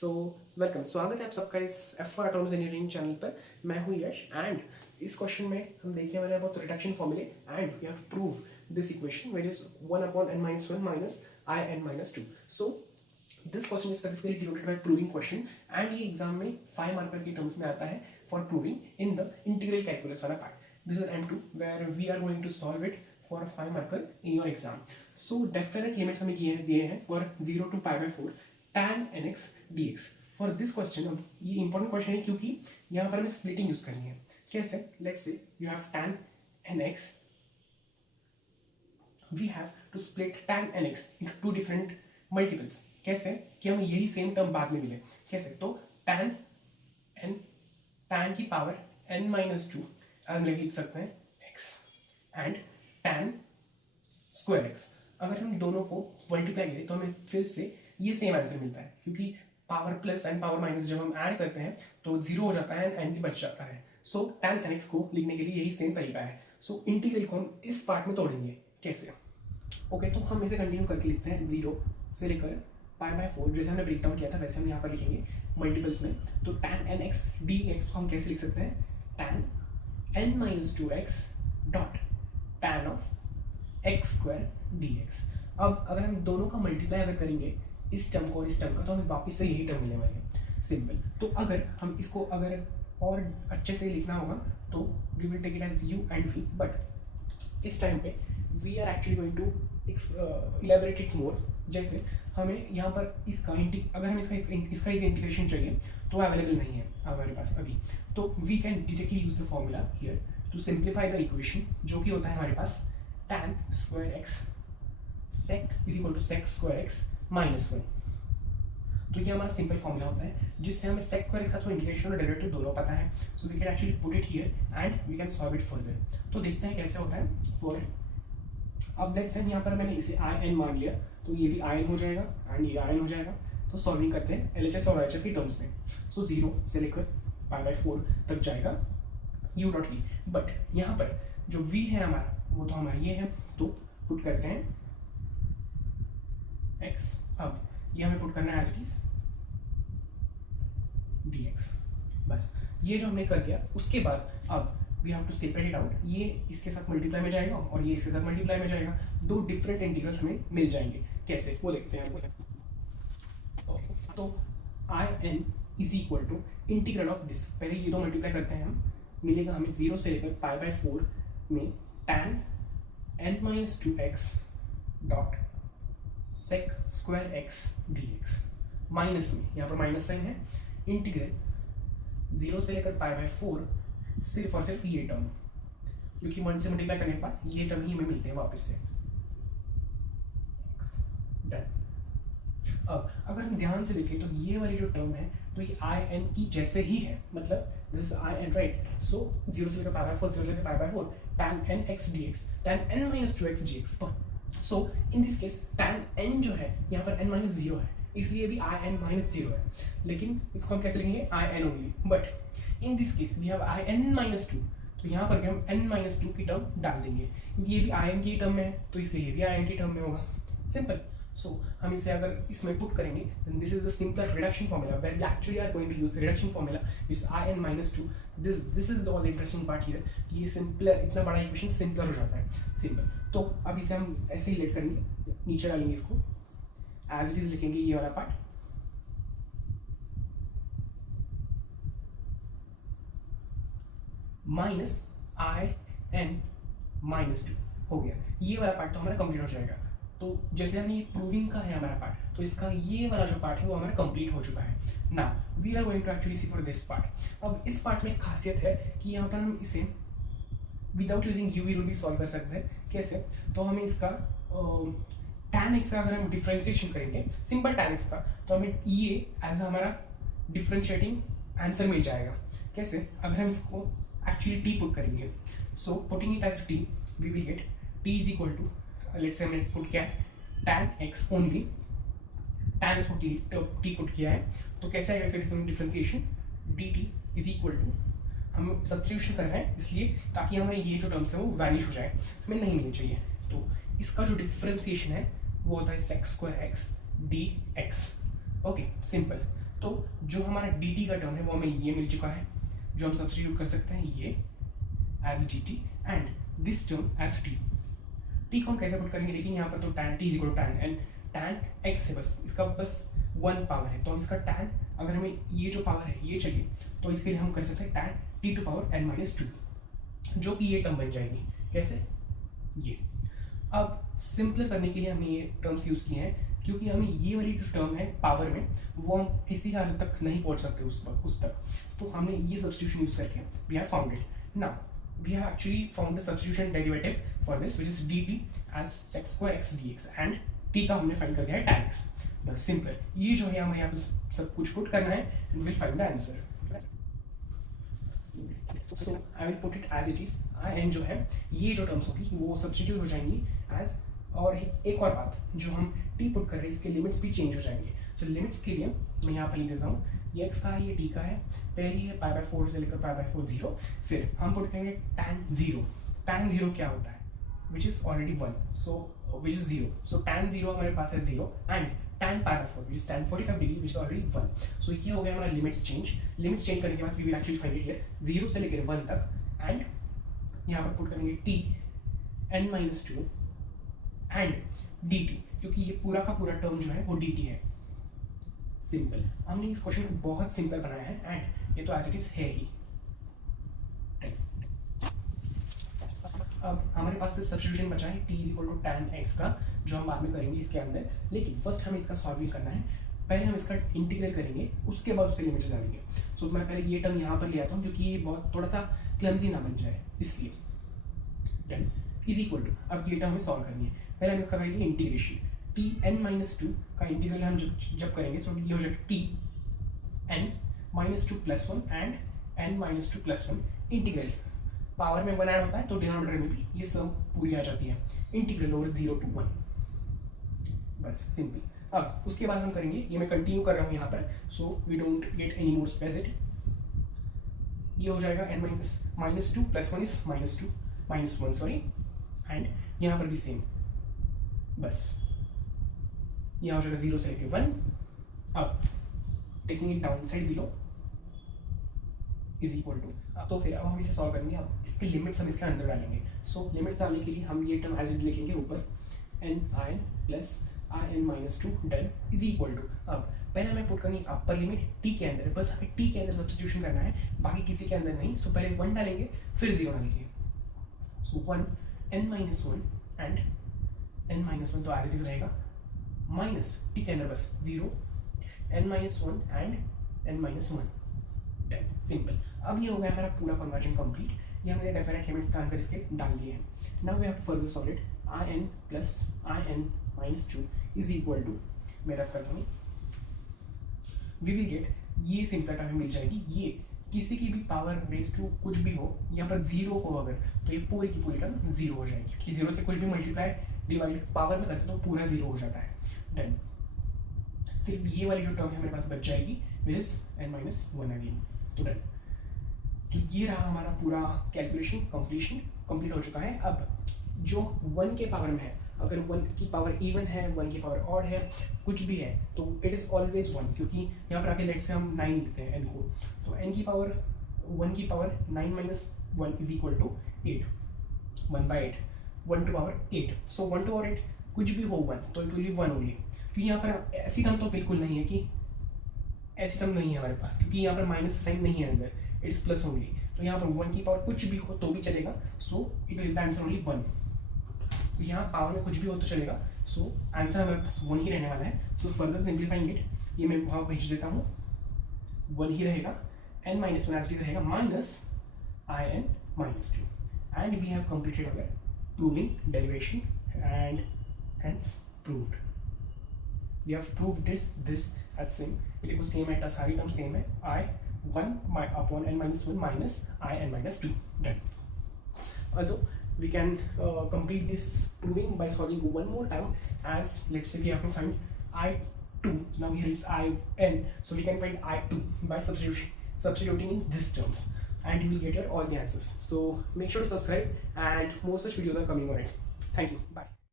So welcome, स्वागत है आप सबका इस F1 एटॉम्स इंजीनियरिंग चैनल पर। मैं हूं यश एंड इस क्वेश्चन में हम देखने वाले हैं about reduction formulae and we have to prove this equation which is 1/n-1 minus in-2. So this question is specifically denoted by proving question and ये एग्जाम में 5 मार्कर की टर्म्स में आता है for proving in the integral calculus वाला part. This is M2 where we are going to solve it for 5 marker in your exam. So definite limits हमें दिए हैं for 0 to π/4 tan nx dx. For this question, अब ये important question है क्योंकि यहाँ पर हमें स्प्लिटिंग यूज करनी है. कैसे? Let's say you have tan nx, we have to split tan nx into two different multiples. कैसे कि हम यही सेम टर्म बाद में मिले. कैसे? तो tan की पावर n-2 हम लिख सकते हैं x and tan square x. अगर हम दोनों को मल्टीप्लाई करें तो हमें फिर से ये सेम आंसर मिलता है क्योंकि power plus and power minus जब हम ऐड करते हैं तो 0 हो जाता है एंड n बच जाता है. सो tan nx को लिखने के लिए यही सेम तरीका है. सो इंटीग्रल को हम इस पार्ट में तोड़ेंगे. कैसे? ओके, तो हम इसे कंटिन्यू करके लिखते हैं 0 से लेकर π/4. जैसे हमने ब्रेक डाउन किया था वैसे हम यहाँ पर लिखेंगे मल्टीपल्स में. तो tan nx dx को हम कैसे लिख सकते हैं? tan n-2x dot tan of x square dx. अब अगर हम दोनों का मल्टीप्लाई अगर करेंगे इस टर्म को और इस टर्म का तो हमें वापस से यही टर्म मिलने वाले हैं. सिंपल. तो अगर हम इसको अगर और अच्छे से लिखना होगा तो we will take it as u and v, but इस टाइम पे we are actually going to elaborate it more. जैसे हमें यहाँ पर इसका अगर हम इसका इंटीग्रेशन चाहिए तो अवेलेबल नहीं है हमारे पास अभी, तो we can directly use the formula here to simplify the equation, जो कि होता है हमारे पास tan square x sec is equal to sec square x -1. तो ये हमारा सिंपल फॉर्मूला होता है जिससे हमें sec स्क्वायर x का तो इंटीग्रेशन और डेरिवेटिव दोनों पता है. So we can actually put it here and we can solve it further. तो देखते हैं कैसे होता है. फॉर अब लेट्स से यहाँ पर मैंने इसे in मान लिया तो ये भी in हो जाएगा एंड ये in हो जाएगा. तो सॉल्विंग करते हैं LHS और RHS की टर्म्स में. सो 0 से लेकर π/4 तक जाएगा u डॉट v. बट यहाँ पर जो v है हमारा वो तो हमारा ये है, तो पुट करते हैं x. अब ये हमें पुट करना है एज इट इज dx. बस ये जो हमने कर दिया उसके बाद अब we have to separate it out. ये इसके साथ मल्टीप्लाई में जाएगा और ये इसके साथ मल्टीप्लाई में जाएगा. दो डिफरेंट इंटीग्रल्स हमें मिल जाएंगे. कैसे वो देखते हैं. तो in is equal to integral of this. पहले ये दो मल्टीप्लाई करते हैं हम, मिलेगा हमें 0 से लेकर π/4 में tan n-2x dot sec square x dx. Minus में यहाँ पर माइनस साइन है. इंटीग्रल 0 से लेकर π/4 सिर्फ और सिर्फ ये टर्म, क्योंकि 1 से मल्टीप्लाई करने के बाद ये टर्म ही हमें मिलते हैं वापस से. डन. अब अगर हम ध्यान से देखें तो ये वाली जो टर्म है तो ये in की जैसे ही है, मतलब दिस इज in, राइट. सो 0 से लेकर π/4 0 से लेकर π/4 tan nx dx tan n-2x dx. So in this case tan n जो है यहाँ पर n-0 है, इसलिए भी in-0 है. लेकिन इसको हम कैसे लिखेंगे? in only. But in this case we have in-2, तो यहाँ पर भी हम n-2 की टर्म डाल देंगे क्योंकि ये भी in की टर्म में है तो इसलिए ये भी in की टर्म में होगा. सिंपल. सो हम इसे अगर इसमें पुट करेंगे then this is the simpler reduction formula where we actually are going to use reduction formula which is in-2. this is the all interesting part here कि ये सिंपलर, इतना बड़ा इक्वेशन सिंपलर हो जाता है. सिंपल. तो अब इसे हम ऐसे ही लेट करेंगे, नीचे डालेंगे इसको एज इट इज, लिखेंगे ये वाला पार्ट -in-2 हो गया. ये वाला पार्ट तो हमारा कंप्लीट हो जाएगा. तो जैसे हमने ये प्रूविंग का है हमारा पार्ट, तो इसका ये वाला जो पार्ट है वो हमारा कंप्लीट हो चुका है. Now we are going to actually see for this part. अब इस पार्ट में एक खासियत है कि यहाँ पर हम इसे विदाउट यूजिंग UV रूल भी सॉल्व कर सकते हैं. कैसे? तो हमें इसका tan x का अगर हम डिफरेंशिएशन करेंगे सिंपल tan x का, तो हमें ये एज हमारा डिफरेंशिएटिंग आंसर मिल जाएगा. कैसे? अगर हम इसको एक्चुअली t पुट करेंगे. So putting it as t we will get t is equal to, let's say हमने पुट किया है tan x only, tan x को t पुट किया है तो कैसे आएगा इसका differentiation? dt is equal to, हम सब्स्टिट्यूशन कर रहे हैं इसलिए ताकि हमें ये जो टर्म्स है वो वैनिश हो जाए, हमें नहीं मिलनी चाहिए. तो इसका जो डिफरेंशिएशन है वो होता है sec square x dx. Okay, simple. तो जो हमारा dt का टर्म है वो हमें ये मिल चुका है, जो हम सब्स्टिट्यूट कर सकते हैं ये as dt and this term as t। t को हम कैसे पुट करेंगे, देखिए यहाँ पर तो tan t is equal to tan and tan x है, बस इसका बस 1 पावर है, तो हम इसका tan, अगर हमें ये जो पावर है ये चाहिए तो इसके लिए हम कर सकते हैं tan t to power n minus 2, जो कि ये टर्म बन जाएगी। कैसे, ये। अब सिंपल करने के लिए हमने ये टर्म्स यूज किए हैं, क्योंकि हमें ये वाली जो टर्म है पावर में वो हम किसी हद तक नहीं पहुंच सकते उस तक, तो हमने ये सब्स्टिट्यूशन यूज करके we have found it. Now we have actually found the substitution derivative for this which is dt as sec square x dx and t का हमने फाइंड कर दिया है tan x। बस सिंपल, ये जो है हमें यहाँ पे सब कुछ पुट करना है and will find the answer. So I will put it as it is। n जो है ये जो टर्म्स होगी वो सब्स्टिट्यूट हो जाएंगी एज, और एक और बात, जो हम t पुट कर रहे हैं इसके लिमिट्स भी चेंज हो जाएंगे। तो लिमिट्स के लिए मैं यहाँ पर लिख देता हूँ, ये x का है, ये t का है, पहली है π/4 से लेकर π/4 0, फिर हम पुट करेंगे tan 0। tan 0 क्या होता है, which is already 1, so which is 0, so tan 0 हमारे पास है 0 and tan π/4 which is tan 45 degree which is already 1। so ये हो गया हमारा लिमिट्स चेंज। लिमिट्स चेंज करने के बाद we will actually find it here 0 से लेकर 1 तक, एंड यहाँ पर पुट करेंगे t n-2 एंड dt, क्योंकि ये पूरा का पूरा टर्म जो है वो dt है। सिंपल, हमने इस क्वेश्चन को बहुत सिंपल बनाया है एंड ये तो एज इट इज है ही। अब हमारे पास सिर्फ सब्स्टिट्यूशन बचा है t equal to tan x का, जो हम बाद में करेंगे इसके अंदर, लेकिन फर्स्ट हमें इसका सॉल्विंग करना है। पहले हम इसका इंटीग्रल करेंगे, उसके बाद उसके लिमिट्स डालेंगे। सो मैं पहले ये टर्म यहाँ पर ले आता हूँ क्योंकि ये बहुत थोड़ा सा क्लमजी ना बन जाए, इसलिए देन इज इक्वल टू, अब ये टर्म हमें सॉल्व करनी है। पहले हम इसका करेंगे इंटीग्रेशन, t n-2 का इंटीग्रल हम जब करेंगे तो ये हो जाएगा t n-2 + 1 and n-2 + 1 integral, power में 1 ऐड होता है तो डिनोमिनेटर में भी ये सम पूरी आ जाती है, इंटीग्रल ओवर 0 to 1। बस सिंपल। अब उसके बाद हम करेंगे, ये मैं कंटिन्यू कर रहा हूँ यहाँ पर, so we don't get any more space it. ये हो जाएगा n-2 + 1 इज -1 सॉरी, एंड यहाँ पर भी सेम, बस यहाँ हो जाएगा 0 से लेके 1। अब taking it down side below is equal to, तो फिर अब हम इसे सॉल्व करेंगे। अब इसके लिमिट्स हम इसके अंदर डालेंगे। सो लिमिट्स डालने के लिए हम ये टर्म एज इट लिखेंगे ऊपर, n plus in-2 del is equal to, अब पहले हमें पुट करनी अपर लिमिट t के अंदर, बस हमें t के अंदर सब्स्टिट्यूशन करना है, बाकी किसी के अंदर नहीं। सो पहले 1 डालेंगे फिर 0 डालेंगे, सो 1 n-1 एंड n-1 तो एज इट इज रहेगा, माइनस t के अंदर बस 0 n-1 and n-1 del. Simple. अब ये हो गया हमारा पूरा कन्वर्जन कंप्लीट, ये हमने डेफिनेट लिमिट्स का अंदर इसके डाल दिए हैं। Now we have to further solve it, in plus in-2 is equal to, मैं रफ करता हूँ, वी विल गेट, ये सिंपल टर्म मिल जाएगी, ये किसी की भी पावर रेज टू कुछ भी हो, यहाँ पर 0 हो अगर, तो ये पूरी की पूरी टर्म 0 हो जाएगी, क्योंकि 0 से कुछ भी मल्टीप्लाई डिवाइड पावर में करते तो पूरा 0 हो जाता है। डन, सिर्फ ये वाली जो टर्म है हमारे पास बच जाएगी विच इज n-1 अगेन। तो डन, तो ये रहा हमारा पूरा कैलकुलेशन कंप्लीट हो चुका है। अब जो 1 के पावर में है, अगर 1 की पावर इवन है, 1 की पावर ऑड है, कुछ भी है, तो इट इज ऑलवेज 1, क्योंकि यहाँ पर आके लेट से हम 9 लिखते हैं n को, तो n की पावर 1 की power 9 - 1 is equal to 8, 1/8, 1 to power 8। So 1 to power 8 कुछ भी हो 1 तो इट विल बी 1 ओनली, क्योंकि यहाँ पर ऐसी टर्म तो बिल्कुल नहीं है कि ऐसी टर्म नहीं है हमारे पास, क्योंकि यहाँ पर माइनस साइन नहीं है अंदर, इट्स प्लस ओनली। तो यहाँ पर 1 की पावर कुछ भी हो तो भी चलेगा, so it will be answer only 1। तो यहाँ पावर में कुछ भी हो तो चलेगा, सो आंसर हमारे पास 1 ही रहने वाला है। सो फर्दर सिंप्लीफाइंग इट, ये मैं वहाँ भेज देता हूँ, 1 ही रहेगा, n-1 एज इट रहेगा minus in-2, and we have completed our proving derivation and hence proved. We have proved this as same, it was same at सारी टर्म सेम है, i1 upon n-1 minus in-2 done. Although we can complete this proving by solving one more time, as let's say we have to find i2, now here is in, so we can find i2 by substituting in these terms, and you will get your all the answers. So make sure to subscribe, and more such videos are coming on it. Thank you, bye.